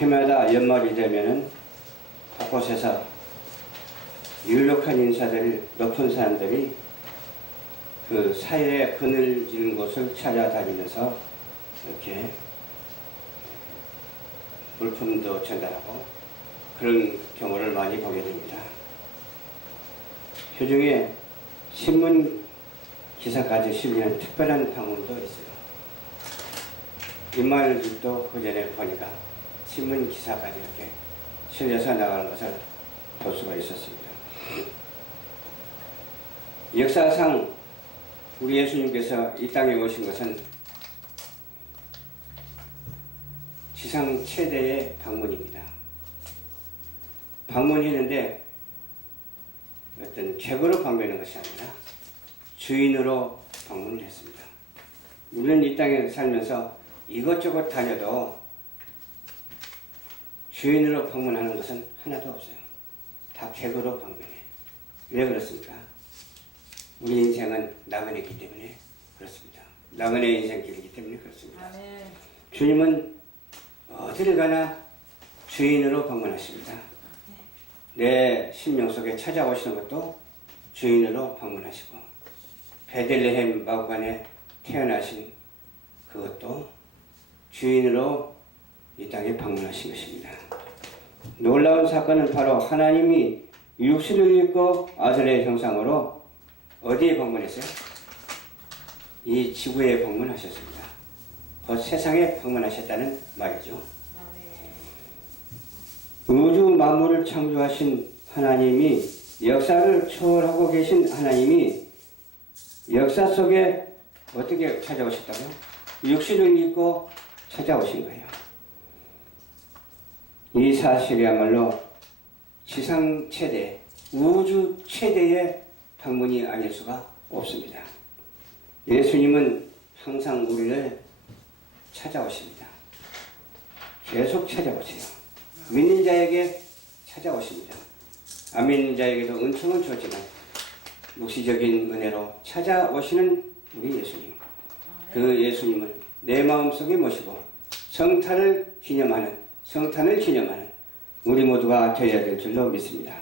해마다 연말이 되면은 곳곳에서 유력한 인사들이, 높은 사람들이 그 사회에 그늘지는 곳을 찾아다니면서 이렇게 물품도 전달하고 그런 경우를 많이 보게 됩니다. 그 중에 신문 기사까지 실리는 특별한 방문도 있어요. 인마을들도 그 전에 보니까 신문 기사까지 이렇게 실려서 나가는 것을 볼 수가 있었습니다. 역사상 우리 예수님께서 이 땅에 오신 것은 지상 최대의 방문입니다. 방문했는데 어떤 객으로 방문하는 것이 아니라 주인으로 방문을 했습니다. 우리는 이 땅에 살면서 이것저것 다녀도 주인으로 방문하는 것은 하나도 없어요. 다 객으로 방문해. 왜 그렇습니까? 우리 인생은 나그네이기 때문에 그렇습니다. 나그네 인생길이기 때문에 그렇습니다. 아멘. 주님은 어디를 가나 주인으로 방문하십니다. 내 심령 속에 찾아오시는 것도 주인으로 방문하시고 베들레헴 마구간에 태어나신 그것도 주인으로 이 땅에 방문하신 것입니다. 놀라운 사건은 바로 하나님이 육신을 입고 아들의 형상으로 어디에 방문했어요? 이 지구에 방문하셨습니다. 더 세상에 방문하셨다는 말이죠. 우주 만물을 창조하신 하나님이, 역사를 초월하고 계신 하나님이 역사 속에 어떻게 찾아오셨다고요? 육신을 입고 찾아오신 거예요. 이 사실이야말로 지상 최대, 우주 최대의 방문이 아닐 수가 없습니다. 예수님은 항상 우리를 찾아오십니다. 계속 찾아오세요. 믿는 자에게 찾아오십니다. 안 믿는 자에게도 은총은 주었지만 묵시적인 은혜로 찾아오시는 우리 예수님. 그 예수님을 내 마음속에 모시고 성탄을 기념하는 우리 모두가 되어야 될 줄로 믿습니다.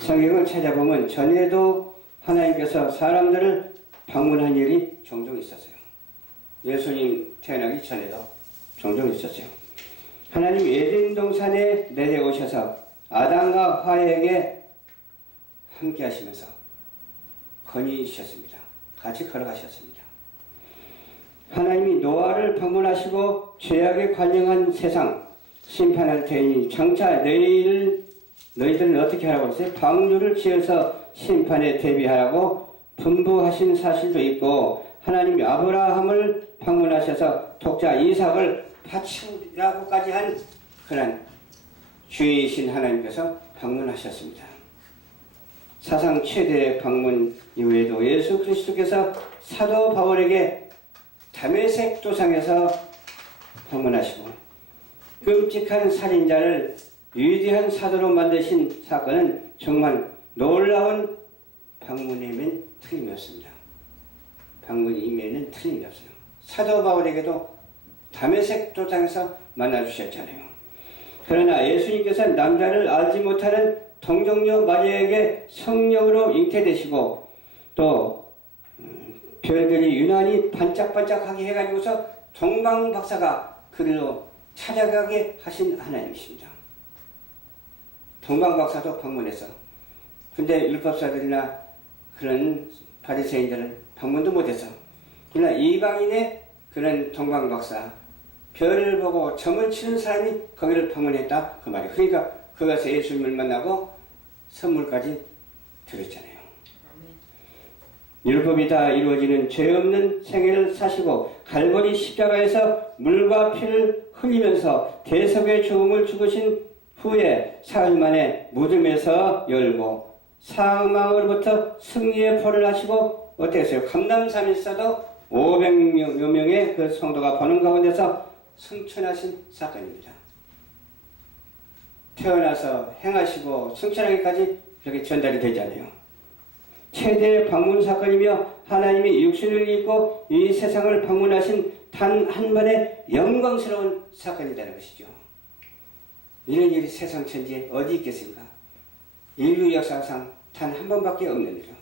성경을 찾아보면 전에도 하나님께서 사람들을 방문한 일이 종종 있었어요. 예수님 태어나기 전에도 종종 있었어요. 하나님 에덴 동산에 내려오셔서 아담과 하와에게 함께 하시면서 건의하셨습니다. 같이 걸어가셨습니다. 하나님이 노아를 방문하시고 죄악에 관영한 세상 심판할 테니 장차 너희들은 어떻게 하라고 했어요? 방주를 지어서 심판에 대비하라고 분부하신 사실도 있고, 하나님이 아브라함을 방문하셔서 독자 이삭을 바치라고까지 한 그런 주인이신 하나님께서 방문하셨습니다. 사상 최대의 방문 이후에도 예수 그리스도께서 사도 바울에게 다메섹 도상에서 방문하시고 끔찍한 살인자를 위대한 사도로 만드신 사건은 정말 놀라운 방문임엔 틀림이 없습니다. 방문임에는 틀림이 없어요. 사도 바울에게도 다메섹 도상에서 만나주셨잖아요. 그러나 예수님께서는 남자를 알지 못하는 동정녀 마리아에게 성령으로 잉태되시고 또 별들이 유난히 반짝반짝하게 해가지고서 동방박사가 그리로 찾아가게 하신 하나님이십니다. 동방박사도 방문해서, 근데 율법사들이나 그런 바리새인들은 방문도 못해서, 그러나 이방인의 그런 동방박사, 별을 보고 점을 치는 사람이 거기를 방문했다 그 말이에요. 그러니까 그것에 예수님을 만나고 선물까지 드렸잖아요. 율법이 다 이루어지는 죄 없는 생애를 사시고 갈보리 십자가에서 물과 피를 흘리면서 대속의 죽음을 죽으신 후에 사흘 만에 무덤에서 열고 사망으로부터 승리의 포를 하시고 어떻게 했어요? 감람산에서도 500여 명의 그 성도가 보는 가운데서 승천하신 사건입니다. 태어나서 행하시고 승천하기까지 그렇게 전달이 되잖아요. 최대의 방문 사건이며 하나님이 육신을 입고 이 세상을 방문하신 단 한 번의 영광스러운 사건이라는 것이죠. 이런 일이 세상 천지에 어디 있겠습니까? 인류 역사상 단 한 번밖에 없는 일이죠.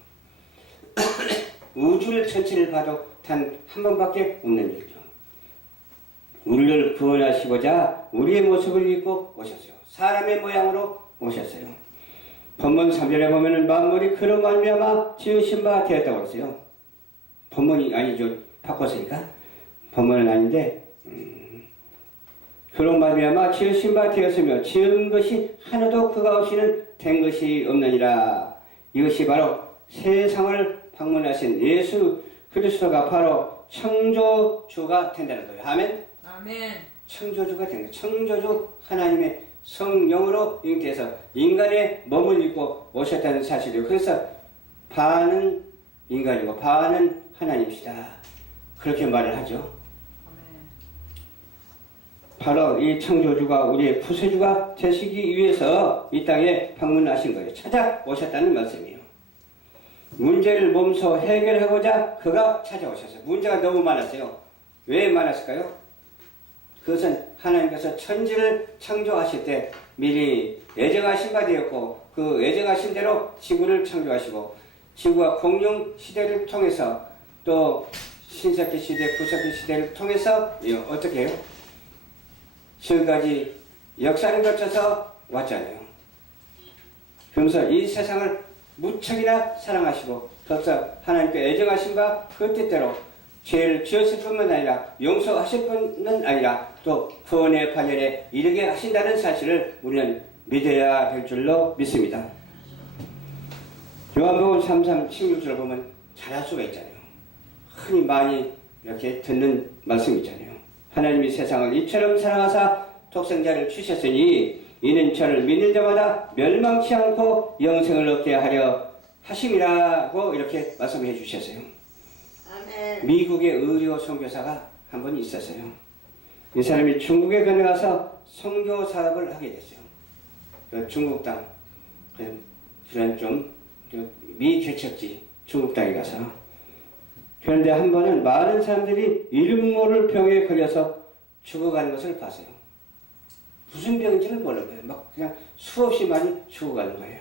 우주를 전체를 봐도 단 한 번밖에 없는 일이죠. 우리를 구원하시고자 우리의 모습을 입고 오셨어요. 사람의 모양으로 오셨어요. 본문 3절에 보면은 만물이 그로 말미암아 지으신 바 되었다고 했어요. 본문이 아니죠. 바꿨으니까. 본문은 아닌데 그로 말미암아 지으신 바 되었으며 지은 것이 하나도 그가 없이는 된 것이 없느니라. 이것이 바로 세상을 방문하신 예수 그리스도가 바로 창조주가 된다는 거예요. 아멘? 아멘. 창조주가 된 거예요. 창조주 하나님의 성령으로 잉태해서 인간의 몸을 입고 오셨다는 사실이에요. 그래서 반은 인간이고 반은 하나님이시다. 그렇게 말을 하죠. 아멘. 바로 이 창조주가 우리의 구세주가 되시기 위해서 이 땅에 방문하신 거예요. 찾아오셨다는 말씀이에요. 문제를 몸소 해결하고자 그가 찾아오셨어요. 문제가 너무 많았어요. 왜 많았을까요? 그것은 하나님께서 천지를 창조하실 때 미리 예정하신 바 되었고 그 예정하신 대로 지구를 창조하시고 지구와 공룡 시대를 통해서 또 신석기 시대, 구석기 시대를 통해서 어떻게 해요? 지금까지 역사를 거쳐서 왔잖아요. 그러면서 이 세상을 무척이나 사랑하시고 그래서 하나님께 예정하신 바 그 뜻대로 죄를 지었을 뿐만 아니라 용서하실 뿐만 아니라 또 구원의 반열에 이르게 하신다는 사실을 우리는 믿어야 될 줄로 믿습니다. 요한복음 3:16 보면 잘할 수가 있잖아요. 흔히 많이 이렇게 듣는 말씀이 있잖아요. 하나님이 세상을 이처럼 사랑하사 독생자를 주셨으니 이는 저를 믿는 자마다 멸망치 않고 영생을 얻게 하려 하심이라고 이렇게 말씀해 주셨어요. 아멘. 미국의 의료 선교사가 한 분 있었어요. 이 사람이 중국에 건너가서 선교 사업을 하게 됐어요. 그 중국 땅, 그런 좀 미개척지 중국 땅에 가서. 그런데 한 번은 많은 사람들이 이름 모를 병에 걸려서 죽어가는 것을 봤어요. 무슨 병인지를 모르는 거예요. 막 그냥 수없이 많이 죽어가는 거예요.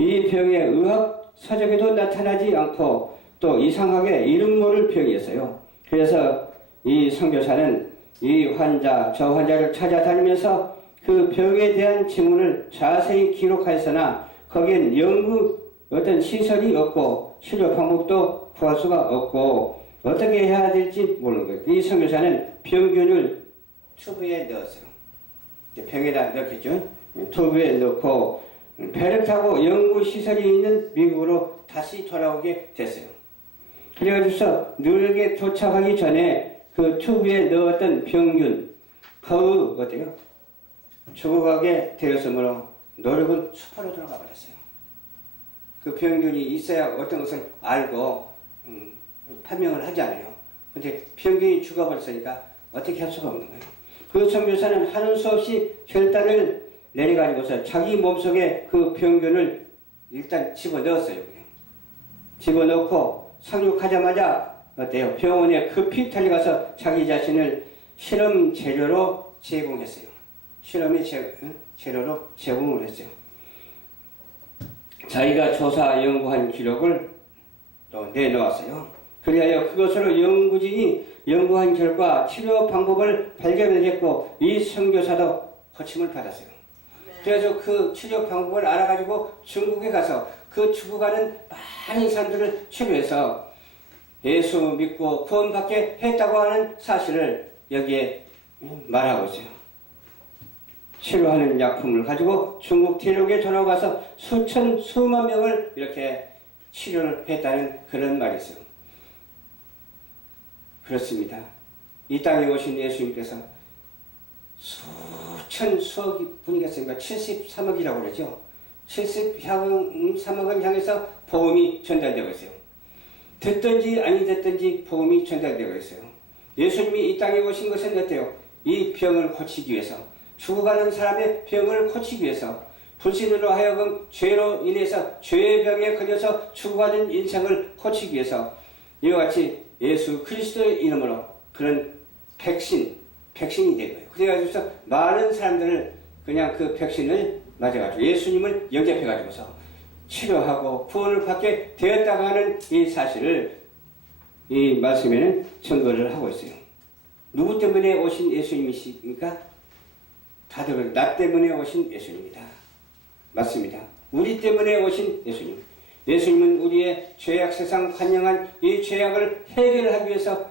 이 병의 의학 서적에도 나타나지 않고 또 이상하게 이름 모를 병이었어요. 그래서 이 선교사는 이 환자, 저 환자를 찾아다니면서 그 병에 대한 징후를 자세히 기록하였으나 거기엔 연구 어떤 시설이 없고 치료 방법도 구할 수가 없고 어떻게 해야 될지 모르는 거예요. 이 선교사는 병균을 튜브에 넣었어요. 병에다 넣겠죠. 튜브에 넣고 배를 타고 연구시설이 있는 미국으로 다시 돌아오게 됐어요. 그래가지고서 누르게 도착하기 전에 그 튜브에 넣었던 병균, 거의 어때요? 죽어가게 되었으므로 노력은 수포로 들어가 버렸어요. 그 병균이 있어야 어떤 것을 알고 판명을 하잖아요. 근데 병균이 죽어버렸으니까 어떻게 할 수가 없는 거예요. 그 선교사는 하는 수 없이 결단을 내려가지고서 자기 몸속에 그 병균을 일단 집어넣었어요. 그냥. 집어넣고 상륙하자마자 어때요? 병원에 급히 달려가서 자기 자신을 실험 재료로 제공했어요. 실험의 재료로 제공을 했어요. 자기가 조사 연구한 기록을 또 내놓았어요. 그리하여 그것으로 연구진이 연구한 결과 치료 방법을 발견을 했고 이 선교사도 고침을 받았어요. 그래서 그 치료 방법을 알아가지고 중국에 가서 그 죽어가는 많은 사람들을 치료해서 예수 믿고 구원받게 했다고 하는 사실을 여기에 말하고 있어요. 치료하는 약품을 가지고 중국 대륙에 돌아가서 수만 명을 이렇게 치료를 했다는 그런 말이 있어요. 그렇습니다. 이 땅에 오신 예수님께서 수억 분이겠습니까? 73억이라고 그러죠. 73억을 향해서 복음이 전달되고 있어요. 듣든지 아니 듣든지 복음이 전달되고 있어요. 예수님이 이 땅에 오신 것은 어때요? 이 병을 고치기 위해서, 죽어가는 사람의 병을 고치기 위해서, 불신으로 하여금 죄로 인해서 죄의 병에 걸려서 죽어가는 인생을 고치기 위해서 이와 같이 예수 그리스도의 이름으로 그런 백신이 된 거예요. 그래가지고서 많은 사람들을 그냥 그 백신을 맞아가지고 예수님을 영접해가지고서 치료하고 구원을 받게 되었다고 하는 이 사실을 이 말씀에는 증거를 하고 있어요. 누구 때문에 오신 예수님이십니까? 다들 나 때문에 오신 예수님입니다. 맞습니다. 우리 때문에 오신 예수님. 예수님은 우리의 죄악 세상 환영한 이 죄악을 해결하기 위해서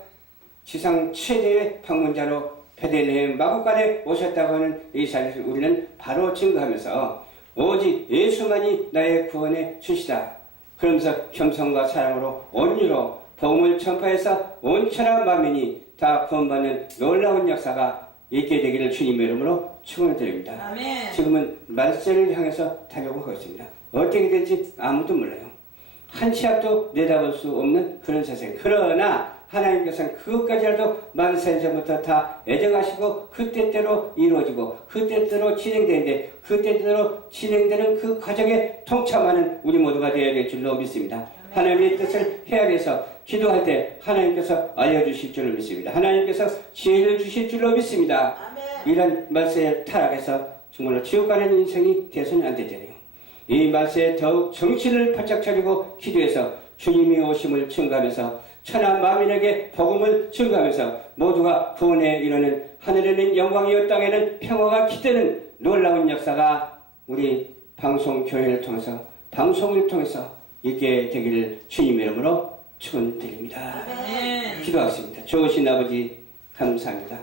지상 최대의 방문자로 베들레헴 마구간에 오셨다고 하는 이 사실을 우리는 바로 증거하면서 오직 예수만이 나의 구원의 주시다. 그러면서 겸손과 사랑으로 온유로 복음을 전파해서 온 천하 만민이 다 구원받는 놀라운 역사가 있게 되기를 주님의 이름으로 축원을 드립니다. 아멘. 지금은 말세를 향해서 타려고 하고 있습니다. 어떻게 될지 아무도 몰라요. 한 치 앞도 내다볼 수 없는 그런 세상. 그러나 하나님께서는 그것까지라도 만세 전부터 다 애정하시고 그때대로 이루어지고 그때대로 진행되는데 그때대로 진행되는 그 과정에 동참하는 우리 모두가 되어야 될 줄로 믿습니다. 하나님의 뜻을 헤아려서 기도할 때 하나님께서 알려주실 줄로 믿습니다. 하나님께서 지혜를 주실 줄로 믿습니다. 아멘. 이런 말세의 타락에서 정말로 지옥 가는 인생이 되어서는 안 되잖아요. 이 말세에 더욱 정신을 바짝 차리고 기도해서 주님이 오심을 증거하면서 천하 만민에게 복음을 증거하면서 모두가 구원에 이르는 하늘에는 영광이요 땅에는 평화가 기대는 놀라운 역사가 우리 방송교회를 통해서 방송을 통해서 있게 되기를 주님의 이름으로 축원드립니다. 아멘. 기도하겠습니다. 좋으신 아버지 감사합니다.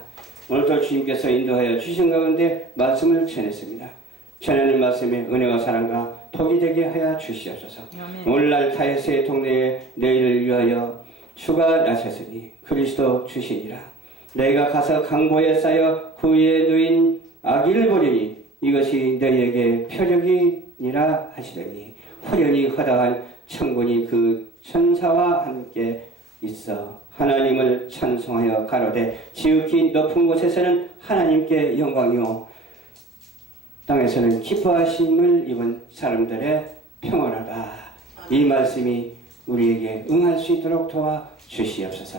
오늘도 주님께서 인도하여 주신 가운데 말씀을 전했습니다. 전하는 말씀에 은혜와 사랑과 복이 되게 하여 주시옵소서. 오늘날 다윗의 동네에 너희를 위하여 주가 나셨으니 그리스도 주시니라. 내가 가서 강보에 쌓여 그 위에 누인 아기를 보리니 이것이 너희에게 표적이니라 하시더니 호련히 허다한 천군이 그 천사와 함께 있어 하나님을 찬송하여 가로되 지극히 높은 곳에서는 하나님께 영광이요 땅에서는 기뻐하심을 입은 사람들의 평안하다. 이 말씀이 우리에게 응할 수 있도록 도와 주시옵소서.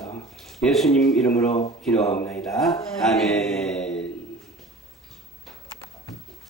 예수님 이름으로 기도하옵나이다. 아멘.